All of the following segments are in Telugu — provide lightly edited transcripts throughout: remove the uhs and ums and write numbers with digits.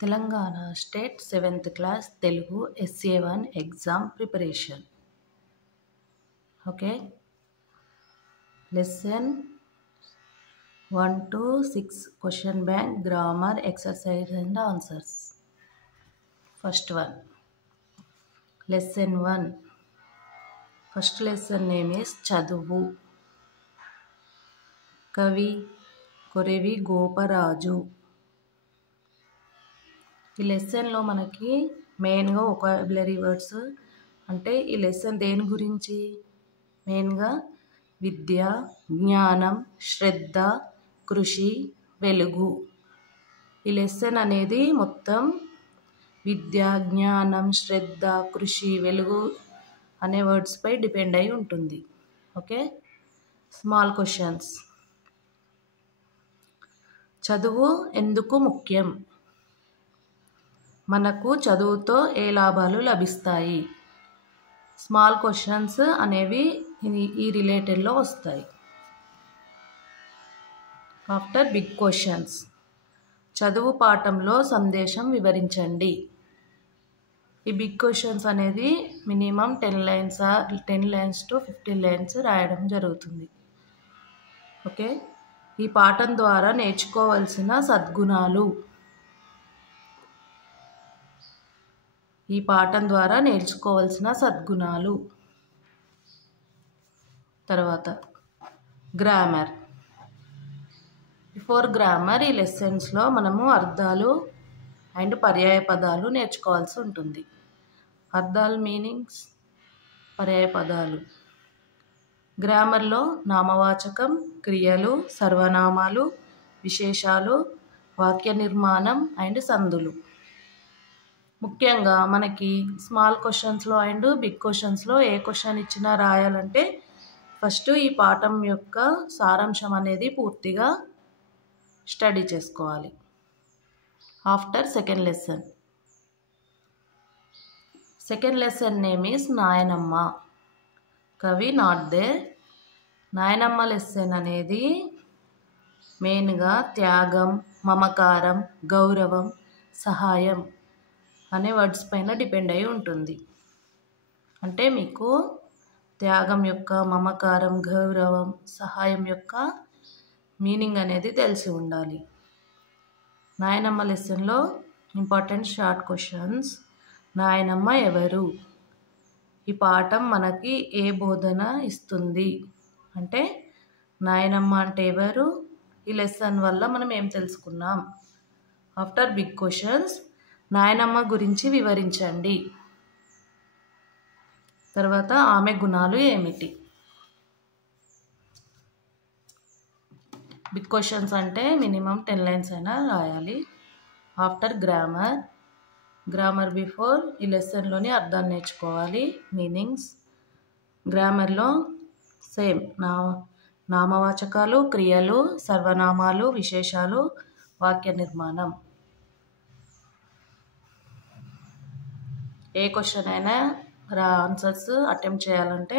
Telangana state 7th class Telugu SA1 exam preparation. Okay, lesson 1 to 6 question bank, grammar, exercise and answers. First one, lesson 1. First lesson name is చదువు. కవి కొరివి గోపరాజు. ఈ లెసన్లో మనకి మెయిన్గా వొకాబులరీ వర్డ్స్ అంటే ఈ లెసన్ దేని గురించి, మెయిన్గా విద్య, జ్ఞానం, శ్రద్ధ, కృషి, వెలుగు. ఈ లెసన్ అనేది మొత్తం విద్య, జ్ఞానం, శ్రద్ధ, కృషి, వెలుగు అనే వర్డ్స్పై డిపెండ్ అయి ఉంటుంది. Okay, small questions. చదువు ఎందుకు ముఖ్యం? మనకు చదువుతో ఏ లాభాలు లభిస్తాయి? స్మాల్ క్వశ్చన్స్ అనేవి ఈ రిలేటెడ్లో వస్తాయి. ఆఫ్టర్ బిగ్ క్వశ్చన్స్, చదువు పాఠంలో సందేశం వివరించండి. ఈ బిగ్ క్వశ్చన్స్ అనేది మినిమం 10 lines to 15 lines రాయడం జరుగుతుంది. ఓకే, ఈ పాఠం ద్వారా నేర్చుకోవాల్సిన సద్గుణాలు. ఈ పాఠం ద్వారా నేర్చుకోవాల్సిన సద్గుణాలు. తర్వాత గ్రామర్. బిఫోర్ గ్రామర్ ఈ లెసన్స్లో మనము అర్థాలు అండ్ పర్యాయ పదాలు నేర్చుకోవాల్సి ఉంటుంది. అర్థాలు, మీనింగ్స్, పర్యాయ పదాలు. గ్రామర్లో నామవాచకం, క్రియలు, సర్వనామాలు, విశేషాలు, వాక్య నిర్మాణం అండ్ సందులు. ముఖ్యంగా మనకి స్మాల్ క్వశ్చన్స్లో అండ్ బిగ్ క్వశ్చన్స్లో ఏ క్వశ్చన్ ఇచ్చినా రాయాలంటే ఫస్ట్ ఈ పాఠం యొక్క సారాంశం అనేది పూర్తిగా స్టడీ చేసుకోవాలి. After second lesson. Second lesson name is నాయనమ్మ. కవి నాట్ దేర్. నాయనమ్మ లెసన్ అనేది మెయిన్గా త్యాగం, మమకారం, గౌరవం, సహాయం అనే వర్డ్స్ పైన డిపెండ్ అయి ఉంటుంది. అంటే మీకు త్యాగం యొక్క, మమకారం, గౌరవం, సహాయం యొక్క మీనింగ్ అనేది తెలిసి ఉండాలి. నాయనమ్మ లెసన్లో ఇంపార్టెంట్ షార్ట్ క్వశ్చన్స్. నాయనమ్మ ఎవరు? ఈ పాఠం మనకి ఏ బోధన ఇస్తుంది? అంటే నాయనమ్మ అంటే ఎవరు? ఈ లెసన్ వల్ల మనం ఏం తెలుసుకున్నాం? ఆఫ్టర్ బిగ్ క్వశ్చన్స్, నాయనమ్మ గురించి వివరించండి. తర్వాత ఆమె గుణాలు ఏమిటి? బిగ్ క్వశ్చన్స్ అంటే మినిమం 10 lines అయినా రాయాలి. After grammar. గ్రామర్ బిఫోర్ ఈ లెసన్లోని అర్థాలు నేర్చుకోవాలి, మీనింగ్స్. గ్రామర్లో సేమ్ నామవాచకాలు, క్రియలు, సర్వనామాలు, విశేషాలు, వాక్య నిర్మాణం. ఏ క్వశ్చన్ అయినా ఆన్సర్స్ అటెంప్ట్ చేయాలంటే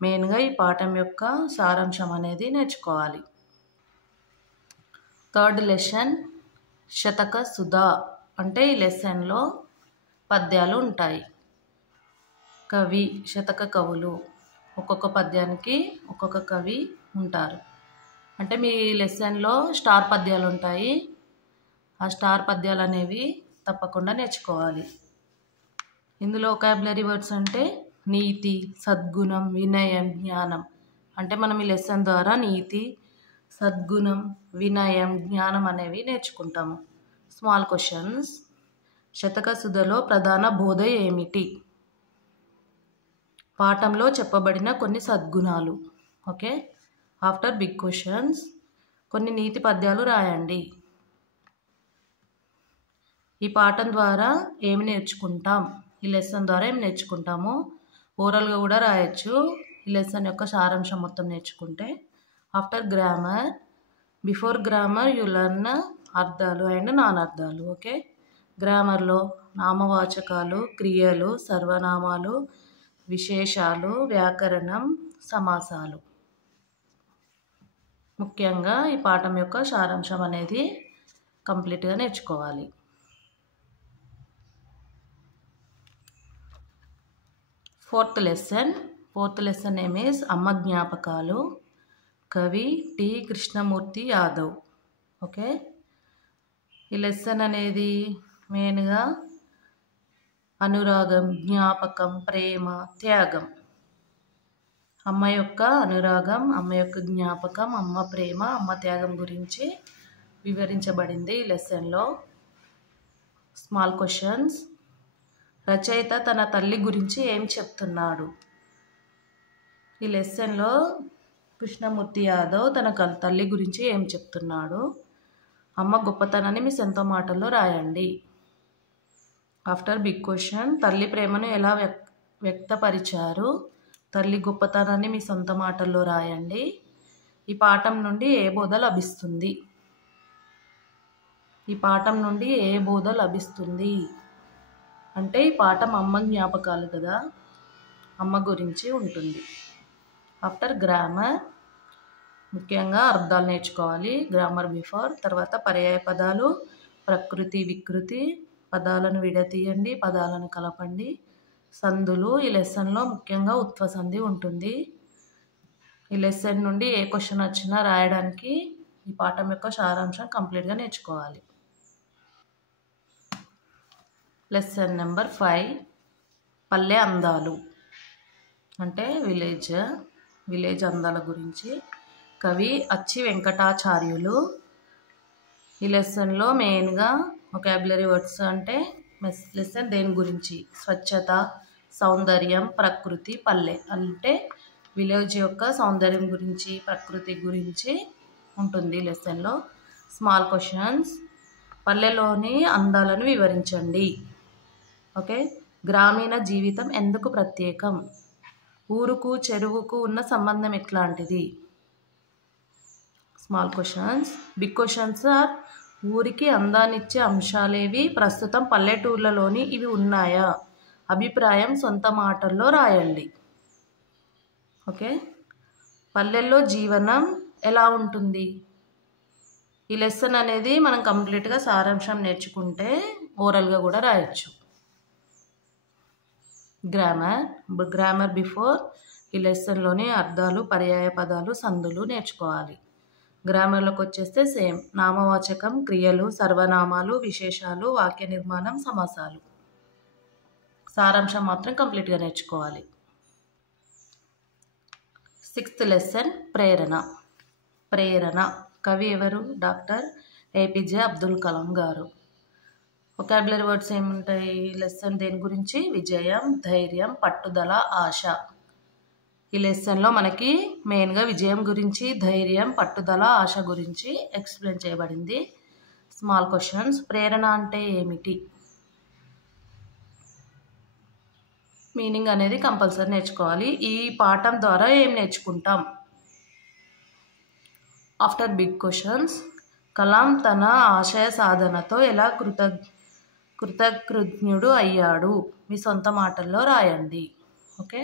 మెయిన్గా ఈ పాఠం యొక్క సారాంశం అనేది నేర్చుకోవాలి. థర్డ్ లెసన్ శతక సుధా. అంటే ఈ లెసన్లో పద్యాలు ఉంటాయి. కవి, శతక కవులు. ఒక్కొక్క పద్యానికి ఒక్కొక్క కవి ఉంటారు. అంటే మీ లెసన్లో స్టార్ పద్యాలు ఉంటాయి. ఆ స్టార్ పద్యాలు అనేవి తప్పకుండా నేర్చుకోవాలి. ఇందులో వొకాబులరీ వర్డ్స్ అంటే నీతి, సద్గుణం, వినయం, జ్ఞానం. అంటే మనం ఈ లెసన్ ద్వారా నీతి, సద్గుణం, వినయం, జ్ఞానం అనేవి నేర్చుకుంటాము. Small questions. శతక సుధలో ప్రధాన బోధ ఏమిటి? పాఠంలో చెప్పబడిన కొన్ని సద్గుణాలు. ఓకే, ఆఫ్టర్ బిగ్ క్వశ్చన్స్, కొన్ని నీతి పద్యాలు రాయండి. ఈ పాఠం ద్వారా ఏమి నేర్చుకుంటాం? ఈ లెసన్ ద్వారా ఏమి నేర్చుకుంటాము? ఓరల్గా కూడా రాయొచ్చు ఈ లెసన్ యొక్క సారాంశం మొత్తం నేర్చుకుంటే. After grammar. Before grammar you learn అర్థాలు అండ్ నానార్థాలు. ఓకే, గ్రామర్లో నామవాచకాలు, క్రియలు, సర్వనామాలు, విశేషాలు, వ్యాకరణం, సమాసాలు. ముఖ్యంగా ఈ పాఠం యొక్క సారాంశం అనేది కంప్లీట్గా నేర్చుకోవాలి. ఫోర్త్ లెసన్ నేమ్ ఈస్ అమ్మ జ్ఞాపకాలు. కవి టి కృష్ణమూర్తి యాదవ్. ఓకే, ఈ లెసన్ అనేది మెయిన్గా అనురాగం, జ్ఞాపకం, ప్రేమ, త్యాగం, అమ్మ యొక్క అనురాగం, అమ్మ యొక్క జ్ఞాపకం, అమ్మ ప్రేమ, అమ్మ త్యాగం గురించి వివరించబడింది ఈ లెసన్లో. Small questions. రచయిత తన తల్లి గురించి ఏం చెప్తున్నాడు? ఈ లెసన్లో కృష్ణమూర్తి యాదవ్ తన తల్లి గురించి ఏం చెప్తున్నాడు? అమ్మ గొప్పతనాన్ని మీ సొంత మాటల్లో రాయండి. ఆఫ్టర్ బిగ్ క్వశ్చన్, తల్లి ప్రేమను ఎలా వ్యక్తపరిచారు? తల్లి గొప్పతనాన్ని మీ సొంత మాటల్లో రాయండి. ఈ పాఠం నుండి ఏ బోధ లభిస్తుంది? ఈ పాఠం నుండి ఏ బోధ లభిస్తుంది అంటే ఈ పాఠం అమ్మ జ్ఞాపకాలు కదా, అమ్మ గురించి ఉంటుంది. ఆఫ్టర్ గ్రామర్, ముఖ్యంగా అర్థాలు నేర్చుకోవాలి. Grammar before. తర్వాత పర్యాయ పదాలు, ప్రకృతి, వికృతి, పదాలను విడతీయండి, పదాలను కలపండి. సందులు. ఈ లెసన్లో ముఖ్యంగా ఉత్వ సంధి ఉంటుంది. ఈ లెసన్ నుండి ఏ క్వశ్చన్ వచ్చినా రాయడానికి ఈ పాఠం యొక్క సారాంశం కంప్లీట్గా నేర్చుకోవాలి. లెసన్ నెంబర్ 5, పల్లె అందాలు అంటే విలేజ్ అందాల గురించి. కవి అచ్చి వెంకటాచార్యులు. ఈ లెసన్లో మెయిన్గా వొకాబులరీ వర్డ్స్ అంటే లెసన్ దేని గురించి? స్వచ్ఛత, సౌందర్యం, ప్రకృతి, పల్లె అంటే విలేజ్ యొక్క సౌందర్యం గురించి, ప్రకృతి గురించి ఉంటుంది లెసన్లో. Small questions. పల్లెలోని అందాలను వివరించండి. ఓకే, గ్రామీణ జీవితం ఎందుకు ప్రత్యేకం? ఊరుకు చెరువుకు ఉన్న సంబంధం ఎట్లాంటిది? Small questions. Big questions or ఊరికి అందాన్నిచ్చే అంశాలేవి? ప్రస్తుతం పల్లెటూర్లలోని ఇవి ఉన్నాయా? అభిప్రాయం సొంత మాటల్లో రాయండి. ఓకే, పల్లెల్లో జీవనం ఎలా ఉంటుంది? ఈ లెసన్ అనేది మనం కంప్లీట్గా సారాంశం నేర్చుకుంటే ఓరల్గా కూడా రాయొచ్చు. Grammar before. ఈ లెసన్లోని అర్థాలు, పర్యాయ పదాలు, సందులు నేర్చుకోవాలి. గ్రామర్లోకి వచ్చేస్తే సేమ్. నామవాచకం, క్రియలు, సర్వనామాలు, విశేషాలు, వాక్య నిర్మాణం, సమాసాలు. సారాంశం మాత్రం కంప్లీట్గా నేర్చుకోవాలి. 6th లెసన్ ప్రేరణ. కవి ఎవరు? డాక్టర్ APJ అబ్దుల్ కలాం గారు. వొకాబులరీ వర్డ్స్ ఏముంటాయి? లెసన్ దేని గురించి? విజయం, ధైర్యం, పట్టుదల, ఆశ. ఈ లెసన్లో మనకి మెయిన్గా విజయం గురించి, ధైర్యం, పట్టుదల, ఆశ గురించి ఎక్స్ప్లెయిన్ చేయబడింది. Small questions. ప్రేరణ అంటే ఏమిటి? మీనింగ్ అనేది కంపల్సరీ నేర్చుకోవాలి. ఈ పాఠం ద్వారా ఏం నేర్చుకుంటాం? ఆఫ్టర్ బిగ్ క్వశ్చన్స్, కలాం తన ఆశయ సాధనతో ఎలా కృతజ్ఞుడు అయ్యాడు? మీ సొంత మాటల్లో రాయండి. ఓకే,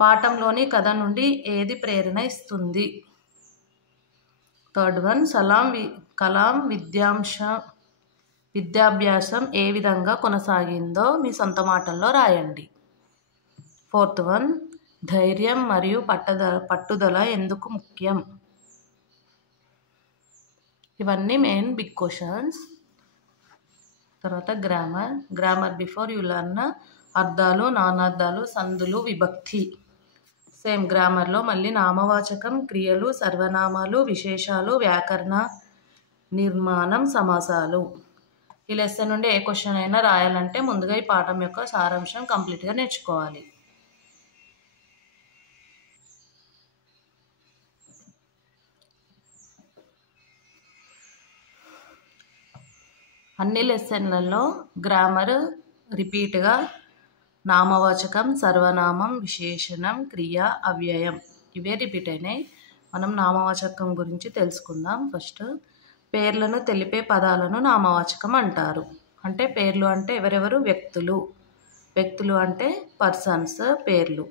పాఠంలోని కథ నుండి ఏది ప్రేరణ ఇస్తుంది? థర్డ్ వన్, కలాం విద్యాభ్యాసం ఏ విధంగా కొనసాగిందో మీ సొంత మాటల్లో రాయండి. ఫోర్త్ వన్, ధైర్యం మరియు పట్టుదల ఎందుకు ముఖ్యం? ఇవన్నీ మెయిన్ బిగ్ క్వశ్చన్స్. తర్వాత గ్రామర్ బిఫోర్ యు లర్న్ అర్థాలు, నానార్థాలు, సందులు, విభక్తి. సేమ్ గ్రామర్లో మళ్ళీ నామవాచకం, క్రియలు, సర్వనామాలు, విశేషాలు, వ్యాకరణ నిర్మాణం, సమాసాలు. ఈ లెసన్ నుండి ఏ క్వశ్చన్ అయినా రాయాలంటే ముందుగా ఈ పాఠం యొక్క సారాంశం కంప్లీట్గా నేర్చుకోవాలి. అన్ని లెసన్లలో గ్రామర్ రిపీట్గా నామవాచకం, సర్వనామం, విశేషణం, క్రియ, అవ్యయం ఇవే రిపీట్ అయినాయి. మనం నామవాచకం గురించి తెలుసుకుందాం. ఫస్ట్, పేర్లను తెలిపే పదాలను నామవాచకం అంటారు. అంటే పేర్లు అంటే ఎవరెవరు? వ్యక్తులు అంటే పర్సన్స్ పేర్లు.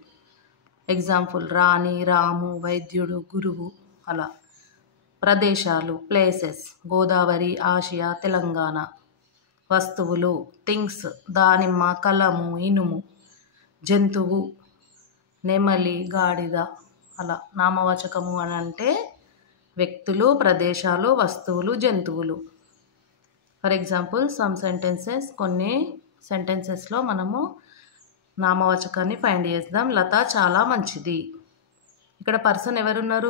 ఎగ్జాంపుల్ రాణి, రాము, వైద్యుడు, గురువు అలా. ప్రదేశాలు ప్లేసెస్, గోదావరి, ఆసియా, తెలంగాణ. వస్తువులు థింగ్స్, దానిమ్మ, కలము, ఇనుము. జంతువు, నెమలి, గాడిద. అలా నామవాచకము అని అంటే వ్యక్తులు, ప్రదేశాలు, వస్తువులు, జంతువులు. ఫర్ ఎగ్జాంపుల్ సమ్ సెంటెన్సెస్, కొన్ని సెంటెన్సెస్లో మనము నామవాచకాన్ని ఫైండ్ చేద్దాం. లత చాలా మంచిది. ఇక్కడ పర్సన్ ఎవరున్నారు?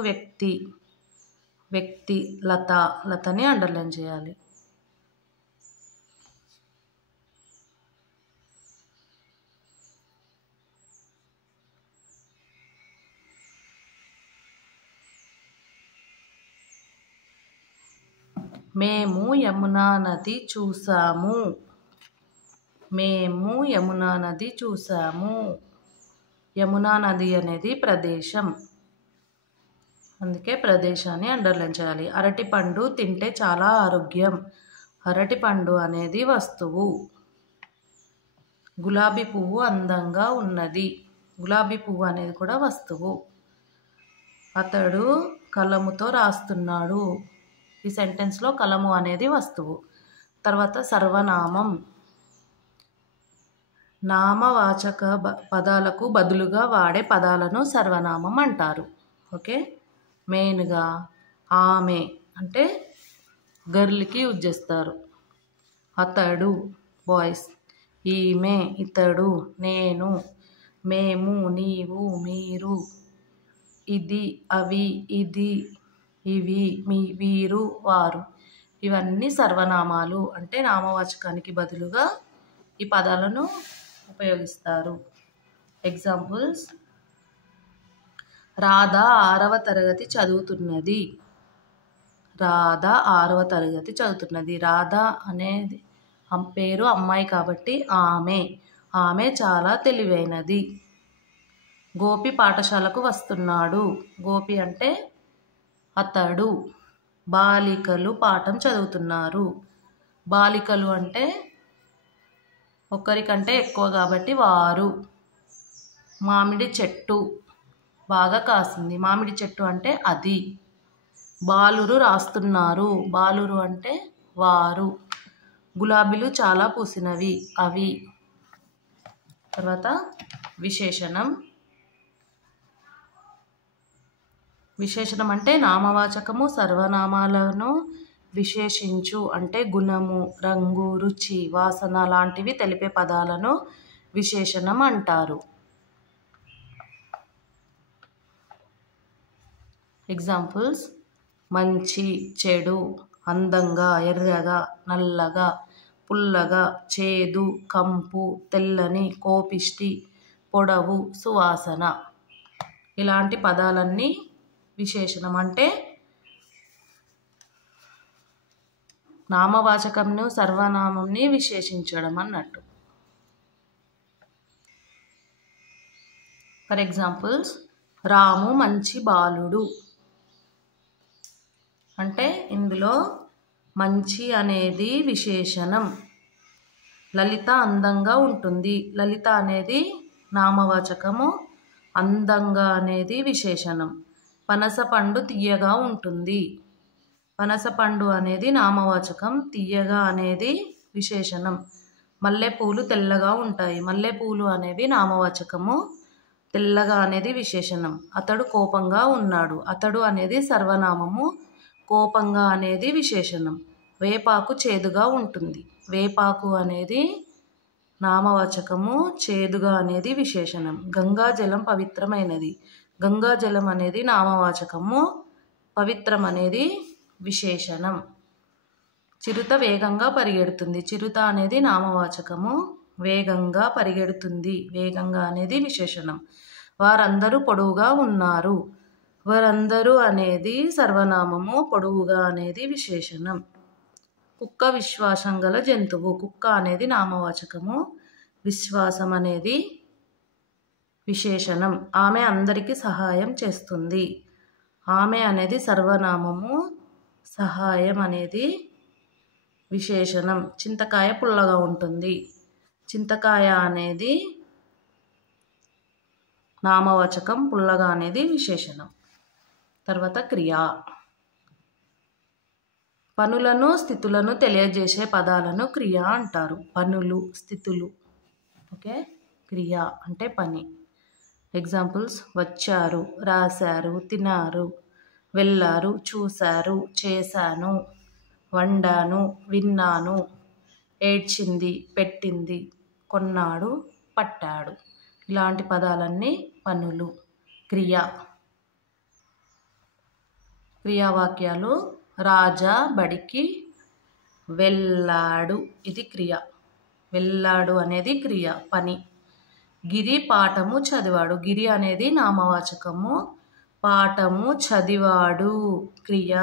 వ్యక్తి లత. లతని అండర్లైన్ చేయాలి. మేము యమునా నది చూసాము. మేము యమునా నది చూసాము. యమునా నది అనేది ప్రదేశం, అందుకే ప్రదేశాన్ని అండర్లైన్ చేయాలి. అరటిపండు తింటే చాలా ఆరోగ్యం. అరటిపండు అనేది వస్తువు. గులాబీ పువ్వు అందంగా ఉన్నది. గులాబీ పువ్వు అనేది కూడా వస్తువు. అతడు కలముతో రాస్తున్నాడు. ఈ సెంటెన్స్లో కలము అనేది వస్తువు. తర్వాత సర్వనామం. నామవాచక పదాలకు బదులుగా వాడే పదాలను సర్వనామం అంటారు. ఓకే, మెయిన్గా ఆమె అంటే గర్ల్కి యూజ్ చేస్తారు. అతడు బాయ్స్, ఈమె ఇతడు, నేను, మేము, నీవు, మీరు, ఇది, అవి, ఇది, ఇవి, వీరు, వారు. ఇవన్నీ సర్వనామాలు, అంటే నామవాచకానికి బదులుగా ఈ పదాలను ఉపయోగిస్తారు. ఎగ్జాంపుల్స్: రాధ 6వ తరగతి చదువుతున్నది. రాధ 6వ తరగతి చదువుతున్నది. రాధ అనేది పేరు అమ్మాయి కాబట్టి ఆమె చాలా తెలివైనది. గోపి పాఠశాలకు వస్తున్నాడు. గోపి అంటే అతడు. బాలికలు పాఠం చదువుతున్నారు. బాలికలు అంటే ఒకరికంటే ఎక్కువ కాబట్టి వారు. మామిడి చెట్టు బాగా కాసింది. మామిడి చెట్టు అంటే అది. బాలురు రాస్తున్నారు. బాలురు అంటే వారు. గులాబీలు చాలా పూసినవి, అవి. తర్వాత విశేషణం. విశేషణం అంటే నామవాచకము సర్వనామాలను విశేషించు అంటే గుణము, రంగు, రుచి, వాసన లాంటివి తెలిపే పదాలను విశేషణం అంటారు. ఎగ్జాంపుల్స్: మంచి, చెడు, అందంగా, ఎర్రగా, నల్లగా, పుల్లగా, చేదు, కంపు, తెల్లని, కోపిష్టి, పొడవు, సువాసన. ఇలాంటి పదాలన్నీ విశేషణం అంటే నామవాచకంను సర్వనామంని విశేషించడం అన్నట్టు. ఫర్ ఎగ్జాంపుల్స్: రాము మంచి బాలుడు అంటే ఇందులో మంచి అనేది విశేషణం. లలిత అందంగా ఉంటుంది. లలిత అనేది నామవాచకము, అందంగా అనేది విశేషణం. పనసపండు తీయగా ఉంటుంది. పనసపండు అనేది నామవాచకం, తీయగా అనేది విశేషణం. మల్లెపూలు తెల్లగా ఉంటాయి. మల్లెపూలు అనేవి నామవాచకము, తెల్లగా అనేది విశేషణం. అతడు కోపంగా ఉన్నాడు. అతడు అనేది సర్వనామము, కోపంగా అనేది విశేషణం. వేపాకు చేదుగా ఉంటుంది. వేపాకు అనేది నామవాచకము, చేదుగా అనేది విశేషణం. గంగాజలం పవిత్రమైనది. గంగాజలం అనేది నామవాచకము, పవిత్రం అనేది విశేషణం. చిరుత వేగంగా పరిగెడుతుంది. చిరుత అనేది నామవాచకము, వేగంగా పరిగెడుతుంది. వేగంగా అనేది విశేషణం. వారందరూ పొడవుగా ఉన్నారు. వారందరూ అనేది సర్వనామము, పొడవుగా అనేది విశేషణం. కుక్క విశ్వాసం గల జంతువు. కుక్క అనేది నామవాచకము, విశ్వాసం అనేది విశేషణం. ఆమె అందరికీ సహాయం చేస్తుంది. ఆమె అనేది సర్వనామము, సహాయం అనేది విశేషణం. చింతకాయ పుల్లగా ఉంటుంది. చింతకాయ అనేది నామవాచకం, పుల్లగా అనేది విశేషణం. తర్వాత క్రియ. పనులను, స్థితులను తెలియజేసే పదాలను క్రియ అంటారు. పనులు, స్థితులు. ఓకే, క్రియ అంటే పని. ఎగ్జాంపుల్స్: వచ్చారు, రాశారు, తినారు, వెళ్ళారు, చూశారు, చేశాను, వండాను, విన్నాను, ఏడ్చింది, పెట్టింది, కొన్నాడు, పట్టాడు. ఇలాంటి పదాలన్నీ పనులు. క్రియావాక్యాలు: రాజా బడికి వెళ్ళాడు. ఇది క్రియ. వెళ్ళాడు అనేది క్రియ, పని. గిరి పాఠము చదివాడు. గిరి అనేది నామవాచకము, పాఠము చదివాడు క్రియ.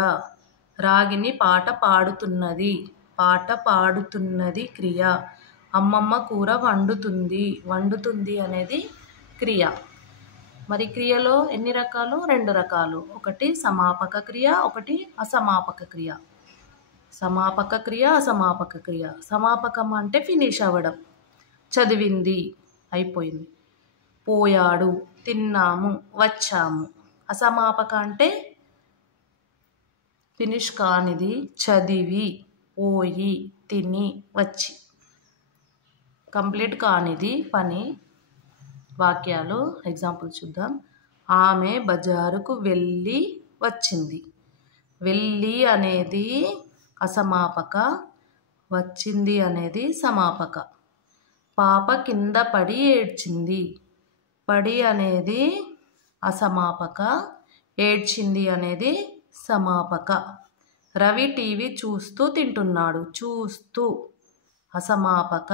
రాగిని పాట పాడుతున్నది. పాట పాడుతున్నది క్రియ. అమ్మమ్మ కూర వండుతుంది. వండుతుంది అనేది క్రియ. మరి క్రియలో ఎన్ని రకాలు? 2 రకాలు. ఒకటి సమాపక క్రియ, ఒకటి అసమాపక క్రియ. సమాపక క్రియ, అసమాపక క్రియ. సమాపకం అంటే ఫినిష్ అవ్వడం. చదివింది, అయిపోయింది. పోయాడు, తిన్నాము, వచ్చాము. అసమాపక అంటే ఫినిష్ కానిది, చదివి, పోయి, తిని, వచ్చి. కంప్లీట్ కానిది, పని. వాక్యాలు ఎగ్జాంపుల్ చూద్దాం. ఆమె బజారుకు వెళ్ళి వచ్చింది. వెళ్ళి అనేది అసమాపక, వచ్చింది అనేది సమాపక. పాప కింద పడి ఏడ్చింది. పడి అనేది అసమాపక, ఏడ్చింది అనేది సమాపక. రవి టీవీ చూస్తూ తింటున్నాడు. చూస్తూ అసమాపక,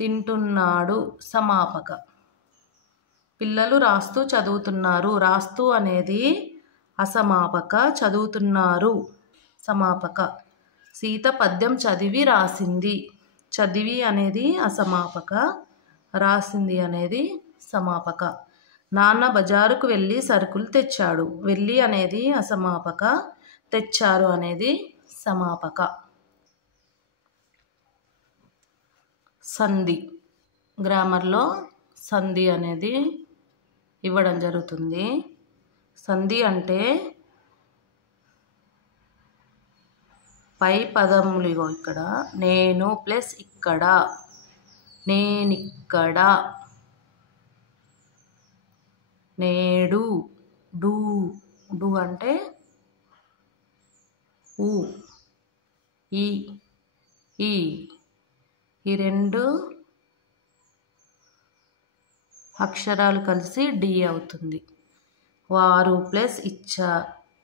తింటున్నాడు సమాపక. పిల్లలు రాస్తూ చదువుతున్నారు. రాస్తూ అనేది అసమాపక, చదువుతున్నారు సమాపక. సీత పద్యం చదివి రాసింది. చదివి అనేది అసమాపక, రాసింది అనేది సమాపక. నాన్న బజారుకు వెళ్ళి సరుకులు తెచ్చాడు. వెళ్ళి అనేది అసమాపక, తెచ్చారు అనేది సమాపక. సంధి. గ్రామర్లో సంధి అనేది ఇవ్వడం జరుగుతుంది. సంధి అంటే పై పదములు ఇగో ఇక్కడ నేను ప్లస్ ఇక్కడ, నేనిక్కడ, నేడు, డు. డు అంటే ఊ, ఈ, ఈ. ఈ 2 అక్షరాలు కలిసి డి అవుతుంది. వారు ప్లస్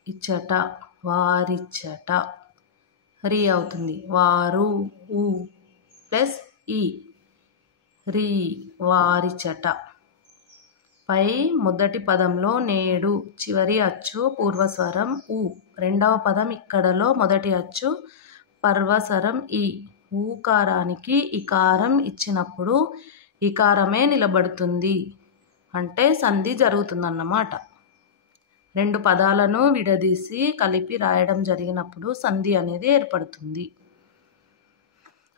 ఇచ్చట, వారిచ్చట, రి అవుతుంది. వారు, ఊ ప్లస్ ఈ, రి, వారిచ్చట. పై మొదటి పదంలో నేడు చివరి అచ్చు పూర్వస్వరం ఊ. రెండవ పదం ఇక్కడలో మొదటి అచ్చు పర్వస్వరం ఈ. ఊకారానికి ఇకారం ఇచ్చినప్పుడు ఇకారమే నిలబడుతుంది అంటే సంధి జరుగుతుందన్నమాట. 2 పదాలను విడదీసి కలిపి రాయడం జరిగినప్పుడు సంధి అనేది ఏర్పడుతుంది.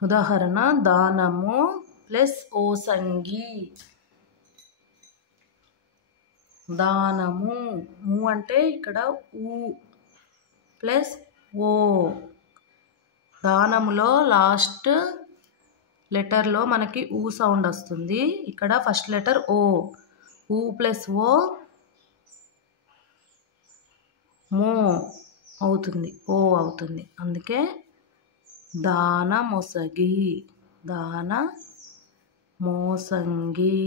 ఉదాహరణ: దానము ప్లస్ ఓసంగి. దానము, ము అంటే ఇక్కడ ఊ ప్లస్ ఓ. దానములో లాస్ట్ లెటర్లో మనకి ఊ సౌండ్ వస్తుంది. ఇక్కడ ఫస్ట్ లెటర్ ఓ. ఊ ప్లస్ ఓ మో అవుతుంది, ఓ అవుతుంది. అందుకే దాన మొసగి, దాన మోసంగి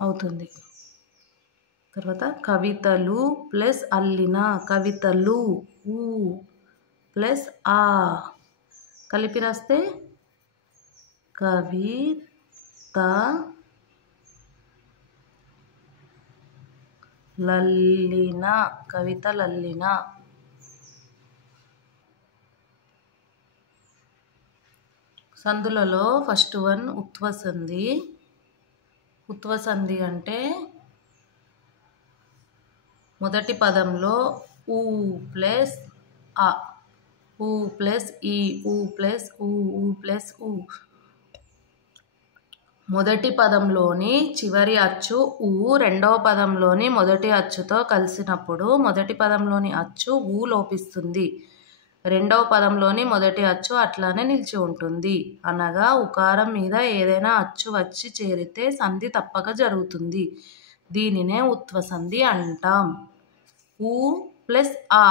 అవుతుంది. తర్వాత కవితలు ప్లస్ అల్లిన. కవితలు ఊ ప్లస్ ఆ కలిపి రాస్తే కవిత లల్లిన, కవిత లల్లిన. సందులలో ఫస్ట్ వన్ ఉత్వ సంధి. ఉత్వ సంధి అంటే మొదటి పదంలో ఊ ప్లస్ ఆ, ఊ ప్లస్ ఈ, ఊ ప్లస్ ఊ, ఊ ప్లస్ ఊ. మొదటి పదంలోని చివరి అచ్చు ఊ రెండవ పదంలోని మొదటి అచ్చుతో కలిసినప్పుడు మొదటి పదంలోని అచ్చు ఊ లోపిస్తుంది. రెండవ పదంలోని మొదటి అచ్చు అట్లానే నిలిచి ఉంటుంది. అనగా ఉకారం మీద ఏదైనా అచ్చు వచ్చి చేరితే సంధి తప్పక జరుగుతుంది. దీనినే ఉత్వ సంధి అంటాం. ఊ ప్లస్ ఆ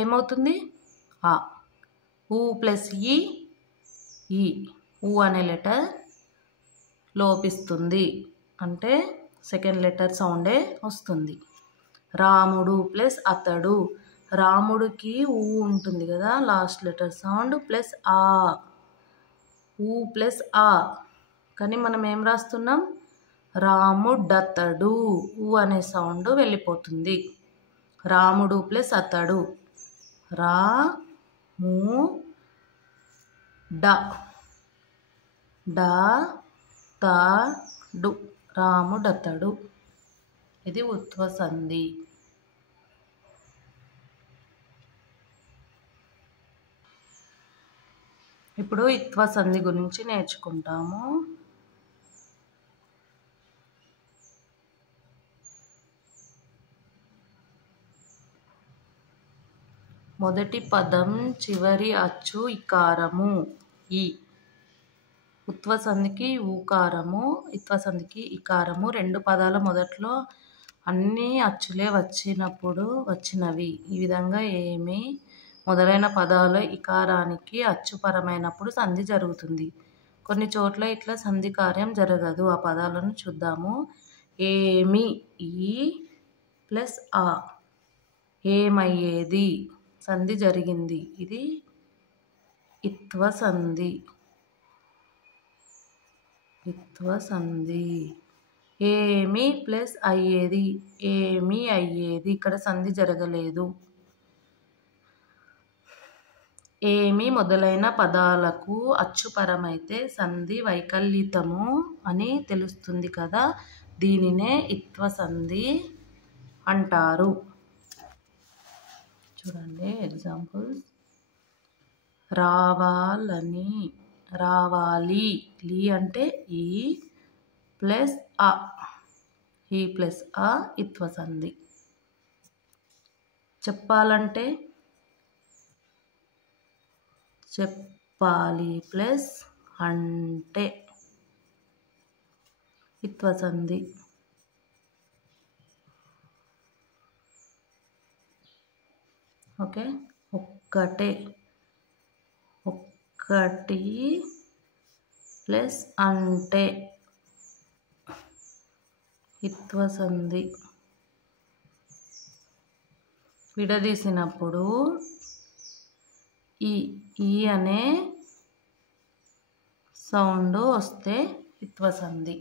ఏమవుతుంది? ఆ. ఊ ప్లస్ ఈ ఊ అనే లెటర్ లోపిస్తుంది, అంటే సెకండ్ లెటర్ సౌండే వస్తుంది. రాముడు ప్లస్ అతడు, రాముడికి ఊ ఉంటుంది కదా లాస్ట్ లెటర్ సౌండ్ ప్లస్ ఆ, ఊ ప్లస్ ఆ. కానీ మనం ఏం రాస్తున్నాం? రాముడతడు, ఊ అనే సౌండ్ వెళ్ళిపోతుంది. రాముడు ప్లస్ అతడు, రా ము డ డ త డు, రాముడతడు. ఇది ఉత్వ సంధి. ఇప్పుడు ఇత్వ సంధి గురించి నేర్చుకుంటాము. మొదటి పదం చివరి అచ్చు ఇకారము ఈ. ఉత్వ సంధికి ఊకారము, ఇత్వ సంధికి ఇకారము. రెండు పదాల మొదట్లో అన్ని అచ్చులే వచ్చినవి. ఈ విధంగా ఏమి మొదలైన పదాలు ఇకారానికి అచ్చుపరమైనప్పుడు సంధి జరుగుతుంది. కొన్ని చోట్ల ఇట్లా సంధి కార్యం జరగదు. ఆ పదాలను చూద్దాము. ఏమి ఈ ప్లస్ ఆ, ఏమయ్యేది, సంధి జరిగింది. ఇది ఇత్వ సంధి. ఇత్వ సంధి. ఏమి ప్లస్ అయ్యేది, ఏమి అయ్యేది, ఇక్కడ సంధి జరగలేదు. ఏమి మొదలైన పదాలకు అచ్చుపరమైతే సంధి వైకల్యితము అని తెలుస్తుంది కదా, దీనినే ఇత్వ సంధి అంటారు. చూడండి ఎగ్జాంపుల్స్. రావాలని, రావాలి, లీ అంటే ఈ ప్లస్ ఆ, ఈ ప్లస్ ఆ ఇత్వ సంధి. చెప్పాలంటే చెప్పాలి ప్లస్ అంటే ఇత్వ సంధి. ఓకే. ఒక్కటే, ఒక్కటి ప్లస్ అంటే ఇత్వ సంధి. విడదీసినప్పుడు ఈ అనే సౌండ్ వస్తే ఇత్వ సంధి.